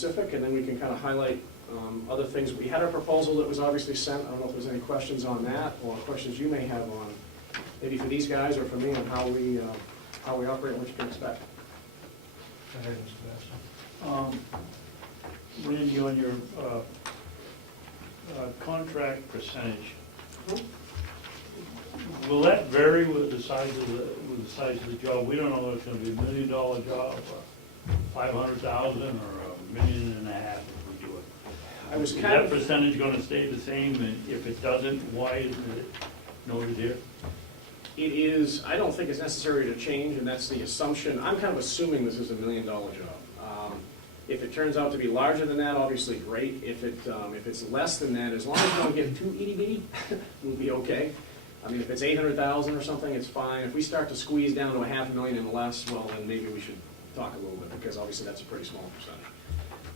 specific, and then we can kind of highlight other things. We had a proposal that was obviously sent. I don't know if there's any questions on that, or questions you may have on, maybe for these guys or for me, on how we operate and what you can expect. Go ahead, Mr. Basso. Randy, on your contract percentage, will that vary with the size of the job? We don't know if it's going to be $1 million job, or 500,000, or $1.5 million if we do it. Is that percentage going to stay the same? And if it doesn't, why isn't it noted here? It is, I don't think it's necessary to change, and that's the assumption. I'm kind of assuming this is a $1 million job. If it turns out to be larger than that, obviously great. If it's less than that, as long as you don't get too itty-bitty, we'll be okay. I mean, if it's 800,000 or something, it's fine. If we start to squeeze down to $500,000 and less, well, then maybe we should talk a little bit, because obviously that's a pretty small percentage.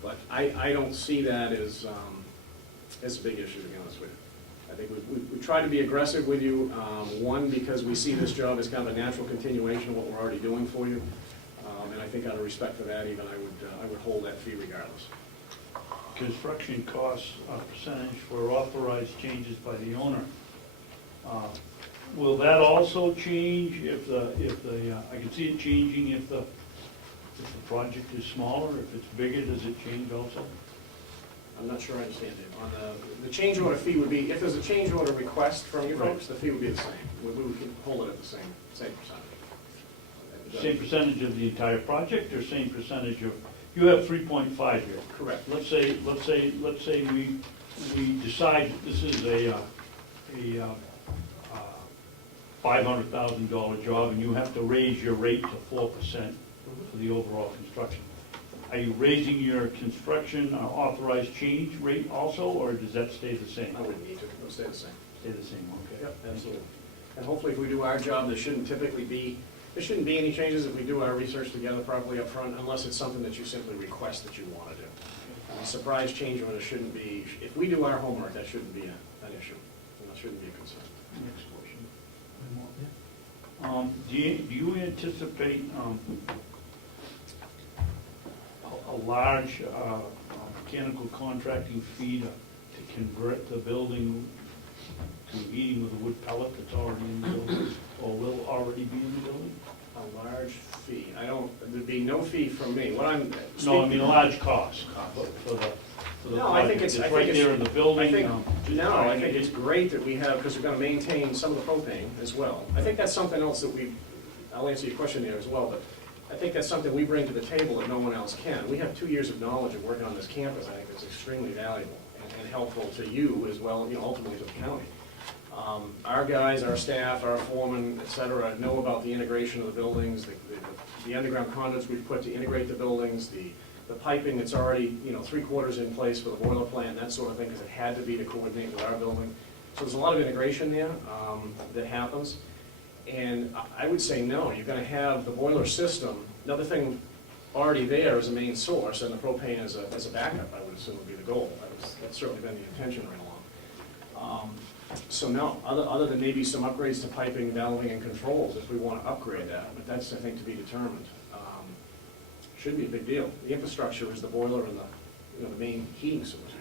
But I don't see that as a big issue, to be honest with you. I think we try to be aggressive with you, one, because we see this job as kind of a natural continuation of what we're already doing for you. And I think out of respect for that, even I would hold that fee regardless. Construction costs percentage for authorized changes by the owner. Will that also change if I can see it changing if the project is smaller? If it's bigger, does it change also? I'm not sure I understand it. On the change order fee would be, if there's a change order request from you folks, the fee would be the same. We can hold it at the same percentage. Same percentage of the entire project, or same percentage of, you have 3.5 here. Correct. Let's say we decide that this is a $500,000 job, and you have to raise your rate to 4% for the overall construction. Are you raising your construction authorized change rate also, or does that stay the same? I wouldn't need to. It'll stay the same. Stay the same, okay. Yep, absolutely. And hopefully if we do our job, there shouldn't be any changes if we do our research together properly up front, unless it's something that you simply request that you want to do. A surprise change order shouldn't be, if we do our homework, that shouldn't be an issue. And that shouldn't be a concern. Next question. Do you anticipate a large mechanical contracting fee to convert the building to heating with a wood pellet that's already in the building, or will already be in the building? A large fee. There'd be no fee from me. No, I mean a large cost for the No, I think project. it's right there in the building. I think it's great that we have, because we're going to maintain some of the propane as well. I think that's something else that I'll answer your question there as well, but I think that's something we bring to the table that no one else can. We have 2 years of knowledge of working on this campus. I think it's extremely valuable and helpful to you as well, ultimately to the county. Our guys, our staff, our foremen, et cetera, know about the integration of the buildings, the underground conduits we've put to integrate the buildings, the piping that's already 3/4 in place for the boiler plant, that sort of thing, because it had to be to coordinate with our building. So there's a lot of integration there that happens. And I would say no, you're going to have the boiler system. Another thing already there is a main source, and the propane as a backup, I would assume would be the goal. That's certainly been the intention right along. So no, other than maybe some upgrades to piping, valving, and controls if we want to upgrade that, but that's, I think, to be determined. Shouldn't be a big deal. The infrastructure is the boiler and the main heating source.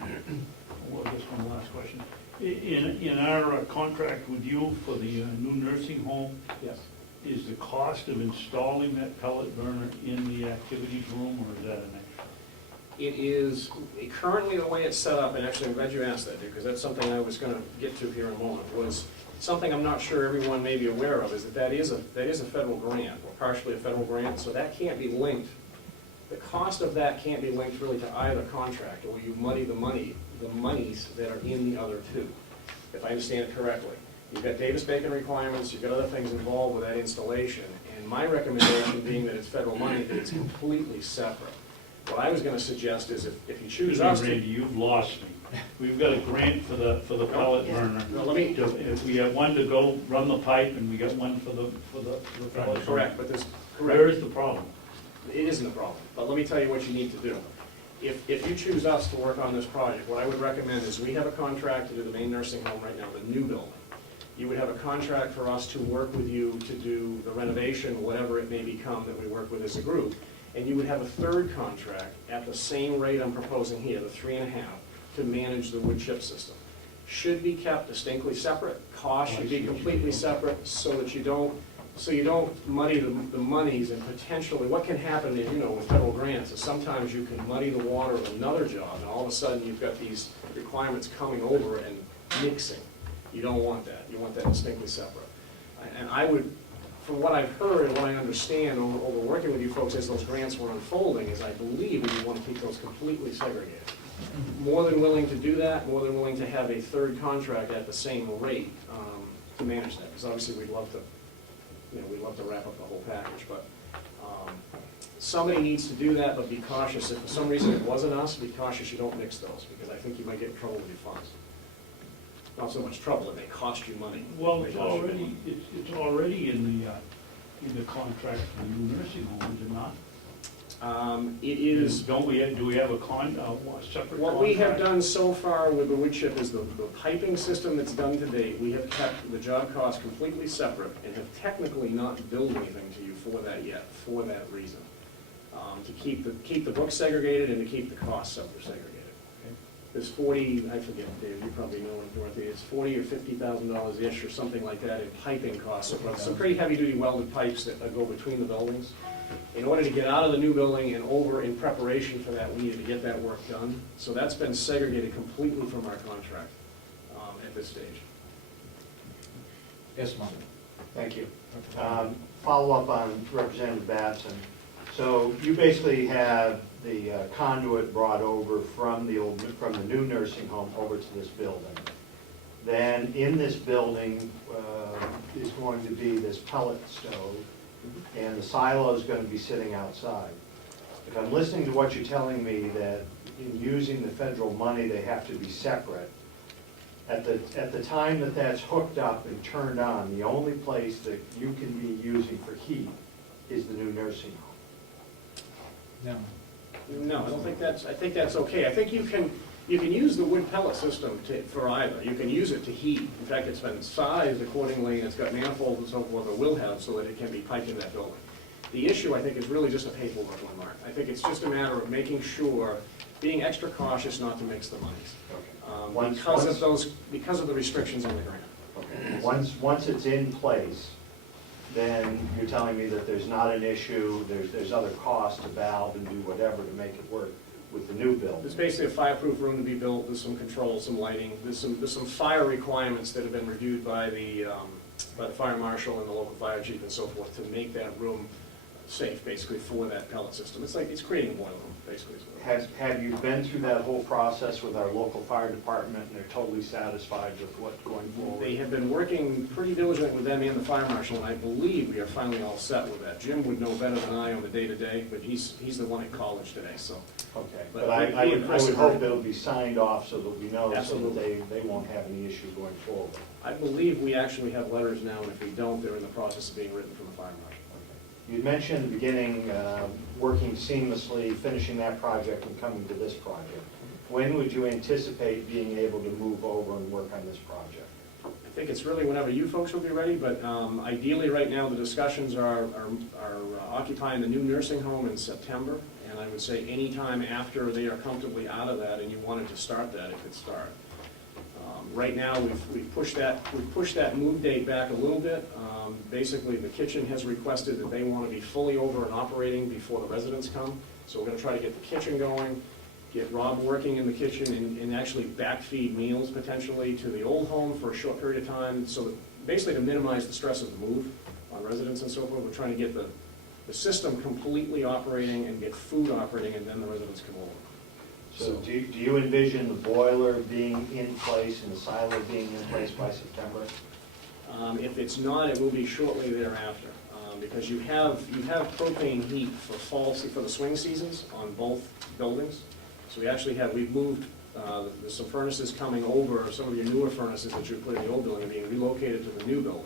Well, just one last question. In our contract with you for the new nursing home, Yes. is the cost of installing that pellet burner in the activities room, or is that an extra? It is, currently the way it's set up, and actually I'm glad you asked that, because that's something I was going to get to here in a moment, was something I'm not sure everyone may be aware of, is that is a federal grant, or partially a federal grant, so that can't be linked. The cost of that can't be linked really to either contract, or you muddy the monies that are in the other two, if I understand it correctly. You've got Davis-Bacon requirements, you've got other things involved with that installation, and my recommendation being that it's federal money, that it's completely separate. What I was going to suggest is if you choose us to... Randy, you've lost me. We've got a grant for the pellet burner. No, let me... If we have one to go run the pipe, and we got one for the pellet burner. Correct, but there's... Where is the problem? It isn't a problem, but let me tell you what you need to do. If you choose us to work on this project, what I would recommend is we have a contract to do the main nursing home right now, the new building. You would have a contract for us to work with you to do the renovation, whatever it may become that we work with as a group. And you would have a third contract at the same rate I'm proposing here, the 3.5, to manage the wood chip system. Should be kept distinctly separate. Cost should be completely separate so that you don't muddy the monies, and potentially, what can happen, as you know, with federal grants, is sometimes you can muddy the water of another job, and all of a sudden you've got these requirements coming over and mixing. You don't want that. You want that distinctly separate. And I would, from what I've heard and what I understand over working with you folks as those grants were unfolding, is I believe that you want to keep those completely segregated. More than willing to do that, more than willing to have a third contract at the same rate to manage that, because obviously we'd love to wrap up the whole package, but somebody needs to do that, but be cautious. If for some reason it wasn't us, be cautious you don't mix those, because I think you might get in trouble with your funds. Not so much trouble, it may cost you money. Well, it's already in the contract for the new nursing home, is it not? It is. Do we have a separate contract? What we have done so far with the wood chip is the piping system that's done to date, we have kept the job cost completely separate and have technically not billed anything to you for that yet, for that reason. To keep the books segregated and to keep the costs segregated. There's 40, I forget, Dave, you probably know, Dorothy, it's $40,000 or $50,000-ish or something like that in piping costs. So some pretty heavy-duty welded pipes that go between the buildings. In order to get out of the new building and over in preparation for that, we needed to get that work done. So that's been segregated completely from our contract at this stage. Yes, Mike. Thank you. Follow up on Representative Batson. So you basically have the conduit brought over from the new nursing home over to this building. Then in this building is going to be this pellet stove, and the silo is going to be sitting outside. If I'm listening to what you're telling me, that in using the federal money, they have to be separate, at the time that that's hooked up and turned on, the only place that you can be using for heat is the new nursing home. No, I don't think that's, I think that's okay. I think you can use the wood pellet system for either. You can use it to heat. In fact, it's been sized accordingly, and it's got manifolds and so forth, or will have, so that it can be piped in that building. The issue, I think, is really just a paperwork one, Mark. I think it's just a matter of making sure, being extra cautious not to mix the monies. Because of the restrictions on the grant. Okay. Once it's in place, then you're telling me that there's not an issue, there's other costs to valve and do whatever to make it work with the new building. There's basically a fireproof room to be built, there's some controls, some lighting, there's some fire requirements that have been reviewed by the fire marshal and the local fire chief and so forth to make that room safe, basically, for that pellet system. It's like, it's creating a boiler room, basically. Have you been through that whole process with our local fire department, and they're totally satisfied with what's going forward? They have been working pretty diligently with them and the fire marshal, and I believe we are finally all set with that. Jim would know better than I on the day-to-day, but he's the one at college today, so. Okay, But but I would hope it'll be signed off so that we know, Absolutely. so that they won't have any issue going forward. I believe we actually have letters now, and if we don't, they're in the process of being written from the fire marshal. You mentioned in the beginning, working seamlessly, finishing that project and coming to this project. When would you anticipate being able to move over and work on this project? I think it's really whenever you folks will be ready, but ideally right now the discussions are occupying the new nursing home in September, and I would say any time after they are comfortably out of that and you wanted to start that, it could start. Right now, we've pushed that move date back a little bit. Basically, the kitchen has requested that they want to be fully over and operating before the residents come. So we're going to try to get the kitchen going, get Rob working in the kitchen, and actually backfeed meals potentially to the old home for a short period of time. So that basically to minimize the stress of the move on residents and so forth, we're trying to get the system completely operating and get food operating, and then the residents come over. So do you envision the boiler being in place and the silo being in place by September? If it's not, it will be shortly thereafter, because you have propane heat for the swing seasons on both buildings. So we've moved, there's some furnaces coming over, some of your newer furnaces that you put in the old building are being relocated to the new building.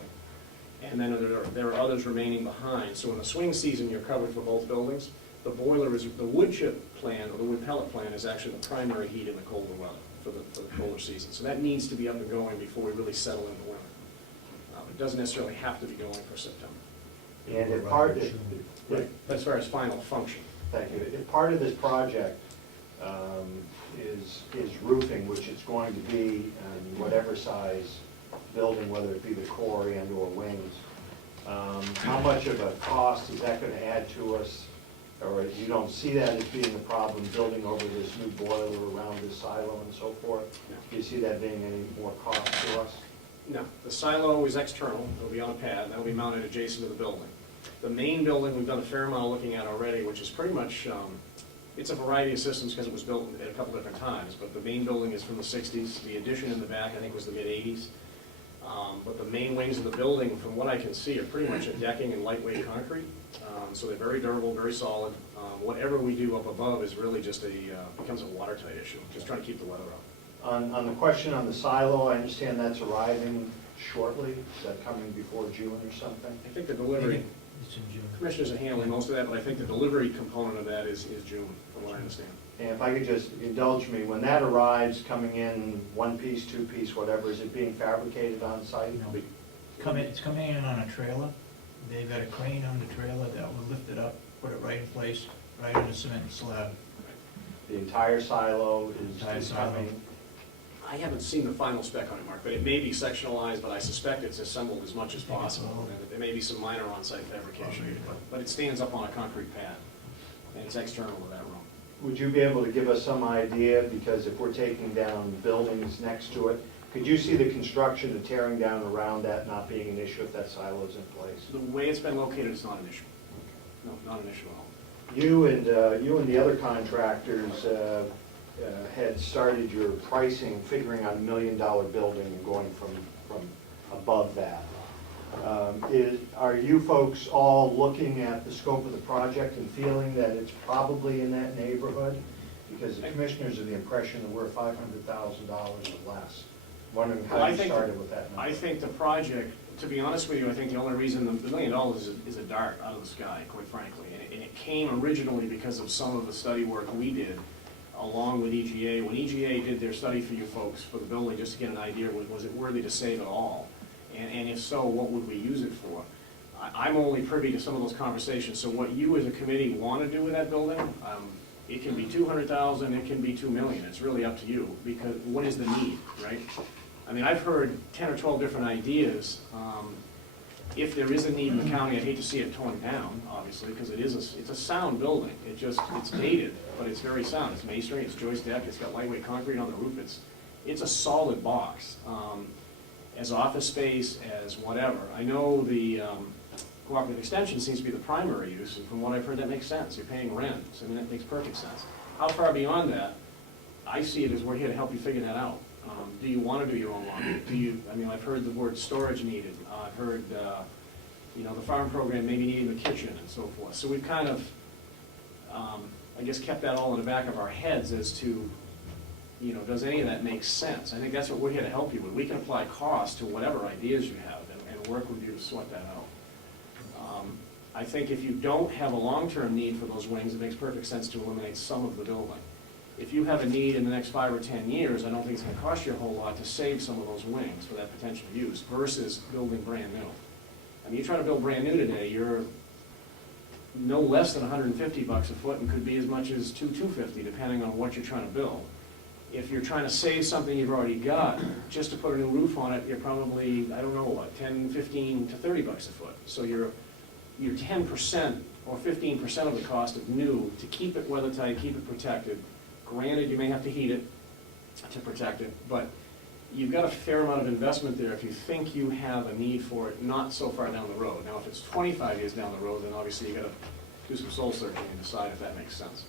And then there are others remaining behind. So in the swing season, you're covered for both buildings. The boiler is, the wood chip plant, or the wood pellet plant, is actually the primary heat in the colder weather, for the colder season. So that needs to be up and going before we really settle into winter. It doesn't necessarily have to be going for September. And if part, Right. As far as final function. Thank you. If part of this project is roofing, which it's going to be, and whatever size building, whether it be the core and or wings, how much of a cost is that going to add to us? Or you don't see that as being a problem, building over this new boiler around this silo and so forth? Do you see that being any more cost to us? No, the silo is external, it'll be on a pad, that'll be mounted adjacent to the building. The main building, we've done a fair amount of looking at already, which is pretty much, it's a variety of systems because it was built at a couple different times, but the main building is from the 60s, the addition in the back I think was the mid-80s. But the main wings of the building, from what I can see, are pretty much a decking and lightweight concrete. So they're very durable, very solid. Whatever we do up above is really just becomes a watertight issue, just trying to keep the weather out. On the question on the silo, I understand that's arriving shortly. Is that coming before June or something? I think the delivery, It's in June. commissioners are handling most of that, but I think the delivery component of that is June, from what I understand. And if I could just indulge me, when that arrives, coming in one piece, two piece, whatever, is it being fabricated on site? No. It's coming in on a trailer. They've got a crane on the trailer that will lift it up, put it right in place, right on the cement slab. The entire silo Entire is silo. coming? I haven't seen the final spec on it, Mark, but it may be sectionalized, but I suspect it's assembled as much as I think it's possible. all- And there may be some minor on-site fabrication, but it stands up on a concrete pad, and it's external to that room. Would you be able to give us some idea, because if we're taking down buildings next to it, could you see the construction of tearing down around that not being an issue if that silo's in place? The way it's been located, it's not an issue. No, not an issue at all. You and the other contractors had started your pricing, figuring on $1 million building and going from above that. Are you folks all looking at the scope of the project and feeling that it's probably in that neighborhood? Because the commissioners are the impression that we're $500,000 or less. Wondering Well, how I you think- started with that number. I think the project, to be honest with you, I think the only reason the $1 million is a dart out of the sky, quite frankly. And it came originally because of some of the study work we did along with EGA. When EGA did their study for you folks for the building, just to get an idea, was it worthy to save at all? And if so, what would we use it for? I'm only privy to some of those conversations, so what you as a committee want to do with that building, it can be 200,000, it can be 2 million, it's really up to you, because what is the need, right? I mean, I've heard 10 or 12 different ideas. If there is a need in the county, I'd hate to see it torn down, obviously, because it's a sound building. It's dated, but it's very sound. It's masonry, it's joist deck, it's got lightweight concrete on the roof. It's a solid box, as office space, as whatever. I know the cooperative extension seems to be the primary use, and from what I've heard, that makes sense. You're paying rent, so I mean, that makes perfect sense. How far beyond that? I see it as we're here to help you figure that out. Do you want to do your own laundry? I mean, I've heard the word storage needed. I've heard, the farm program maybe needing the kitchen and so forth. So we've kind of, I guess, kept that all in the back of our heads as to, does any of that make sense? I think that's what we're here to help you with. We can apply cost to whatever ideas you have and work with you to sort that out. I think if you don't have a long-term need for those wings, it makes perfect sense to eliminate some of the building. If you have a need in the next 5 or 10 years, I don't think it's going to cost you a whole lot to save some of those wings for that potential use versus building brand new. I mean, you try to build brand new today, you're no less than $150 a foot and could be as much as $250 depending on what you're trying to build. If you're trying to save something you've already got, just to put a new roof on it, you're probably, I don't know what, 10, 15 to $30 a foot. So you're 10% or 15% of the cost of new to keep it weathertight, keep it protected. Granted, you may have to heat it to protect it, but you've got a fair amount of investment there if you think you have a need for it not so far down the road. Now, if it's 25 years down the road, then obviously you've got to do some soul searching and decide if that makes sense.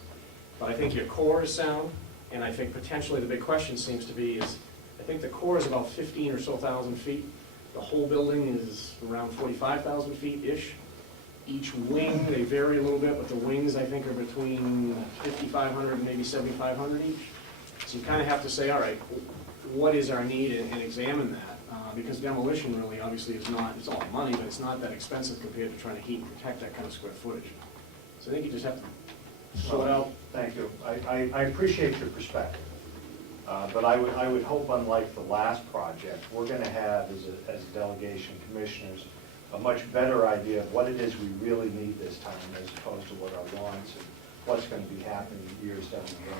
But I think your core is sound, and I think potentially the big question seems to be is, I think the core is about 15 or so thousand feet. The whole building is around 45,000 feet-ish. Each wing, they vary a little bit, but the wings, I think, are between 5,500 and maybe 7,500 each. So you kind of have to say, all right, what is our need, and examine that, because demolition really, obviously, is not, it's all money, but it's not that expensive compared to trying to heat and protect that kind of square footage. So I think you just have to sort out. Thank you. I appreciate your perspective. But I would hope, unlike the last project, we're going to have, as a delegation, commissioners, a much better idea of what it is we really need this time as opposed to what our wants and what's gonna be happening years down the road.